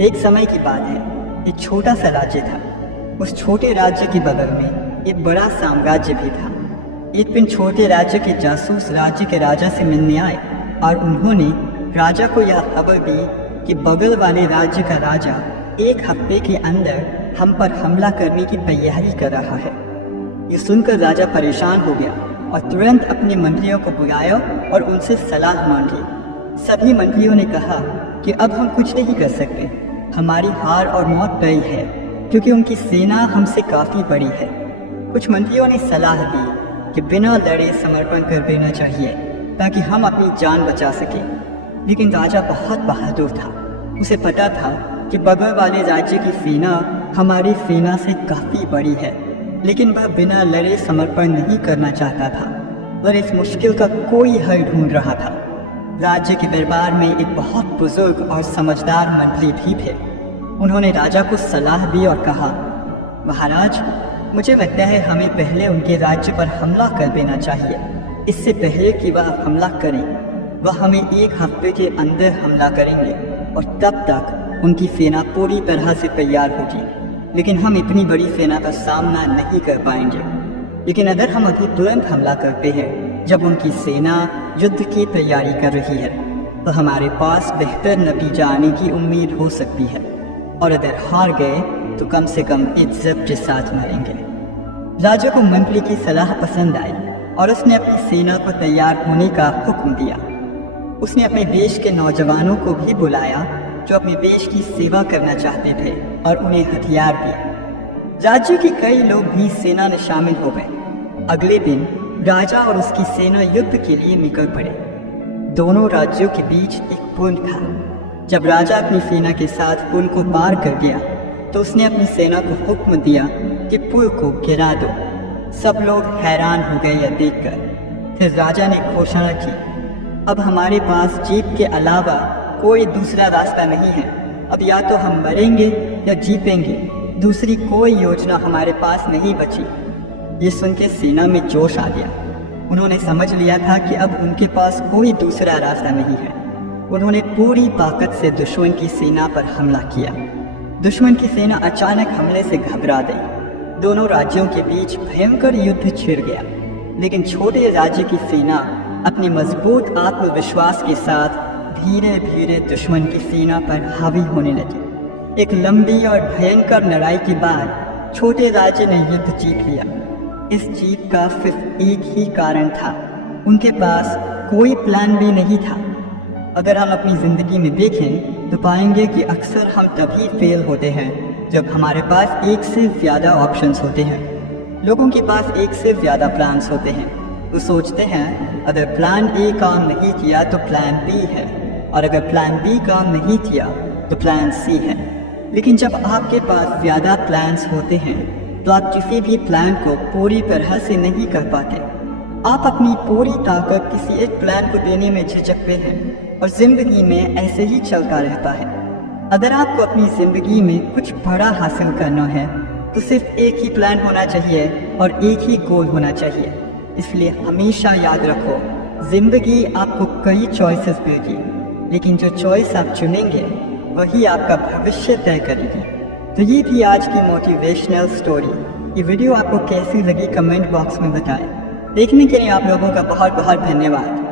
एक समय की बात है, एक छोटा सा राज्य था। उस छोटे राज्य के बगल में एक बड़ा साम्राज्य भी था। एक दिन छोटे राज्य के जासूस राज्य के राजा से मिलने आए और उन्होंने राजा को यह खबर दी कि बगल वाले राज्य का राजा एक हफ्ते के अंदर हम पर हमला करने की तैयारी कर रहा है। ये सुनकर राजा परेशान हो गया और तुरंत अपने मंत्रियों को बुलाया और उनसे सलाह मांगी। सभी मंत्रियों ने कहा कि अब हम कुछ नहीं कर सकते, हमारी हार और मौत तय है क्योंकि उनकी सेना हमसे काफ़ी बड़ी है। कुछ मंत्रियों ने सलाह दी कि बिना लड़े समर्पण कर देना चाहिए ताकि हम अपनी जान बचा सकें। लेकिन राजा बहुत बहादुर था। उसे पता था कि बगल वाले राज्य की सेना हमारी सेना से काफ़ी बड़ी है, लेकिन वह बिना लड़े समर्पण नहीं करना चाहता था। वह इस मुश्किल का कोई हल ढूंढ रहा था। राज्य के दरबार में एक बहुत बुजुर्ग और समझदार मंत्री भी थे। उन्होंने राजा को सलाह दी और कहा, महाराज, मुझे लगता है हमें पहले उनके राज्य पर हमला कर देना चाहिए। इससे पहले कि वह हमला करें, वह हमें एक हफ्ते के अंदर हमला करेंगे और तब तक उनकी सेना पूरी तरह से तैयार होगी। लेकिन हम इतनी बड़ी सेना का सामना नहीं कर पाएंगे। लेकिन अगर हम अभी तुरंत हमला करते हैं जब उनकी सेना युद्ध की तैयारी कर रही है, तो हमारे पास बेहतर नतीजा आने की उम्मीद हो सकती है। और अगर हार गए तो कम से कम इज्जत के साथ मरेंगे। राजा को मंत्री की सलाह पसंद आई और उसने अपनी सेना को तैयार होने का हुक्म दिया। उसने अपने देश के नौजवानों को भी बुलाया जो अपने देश की सेवा करना चाहते थे और उन्हें हथियार दिए। राज्य के कई लोग भी सेना में शामिल हो गए। अगले दिन राजा और उसकी सेना युद्ध के लिए निकल पड़े। दोनों राज्यों के बीच एक पुल था। जब राजा अपनी सेना के साथ पुल को पार कर गया तो उसने अपनी सेना को हुक्म दिया कि पुल को गिरा दो। सब लोग हैरान हो गए यह देखकर। फिर राजा ने घोषणा की, अब हमारे पास जीत के अलावा कोई दूसरा रास्ता नहीं है। अब या तो हम मरेंगे या जीतेंगे, दूसरी कोई योजना हमारे पास नहीं बची। ये सुन के सेना में जोश आ गया। उन्होंने समझ लिया था कि अब उनके पास कोई दूसरा रास्ता नहीं है। उन्होंने पूरी ताकत से दुश्मन की सेना पर हमला किया। दुश्मन की सेना अचानक हमले से घबरा गई। दोनों राज्यों के बीच भयंकर युद्ध छिड़ गया। लेकिन छोटे राज्य की सेना अपने मजबूत आत्मविश्वास के साथ धीरे धीरे दुश्मन की सेना पर हावी होने लगी। एक लंबी और भयंकर लड़ाई के बाद छोटे राज्य ने युद्ध जीत लिया। इस जीत का सिर्फ एक ही कारण था, उनके पास कोई प्लान भी नहीं था। अगर हम अपनी ज़िंदगी में देखें तो पाएंगे कि अक्सर हम तभी फेल होते हैं जब हमारे पास एक से ज़्यादा ऑप्शंस होते हैं। लोगों के पास एक से ज़्यादा प्लान्स होते हैं। वो सोचते हैं अगर प्लान ए काम नहीं किया तो प्लान बी है, और अगर प्लान बी काम नहीं किया तो प्लान सी है। लेकिन जब आपके पास ज़्यादा प्लान्स होते हैं तो आप किसी भी प्लान को पूरी तरह से नहीं कर पाते। आप अपनी पूरी ताकत किसी एक प्लान को देने में झिझकते हैं और ज़िंदगी में ऐसे ही चलता रहता है। अगर आपको अपनी ज़िंदगी में कुछ बड़ा हासिल करना है तो सिर्फ एक ही प्लान होना चाहिए और एक ही गोल होना चाहिए। इसलिए हमेशा याद रखो, ज़िंदगी आपको कई चॉइसेस देगी, लेकिन जो चॉइस आप चुनेंगे वही आपका भविष्य तय करेगी। तो ये थी आज की मोटिवेशनल स्टोरी। ये वीडियो आपको कैसी लगी कमेंट बॉक्स में बताएं। देखने के लिए आप लोगों का बहुत बहुत धन्यवाद।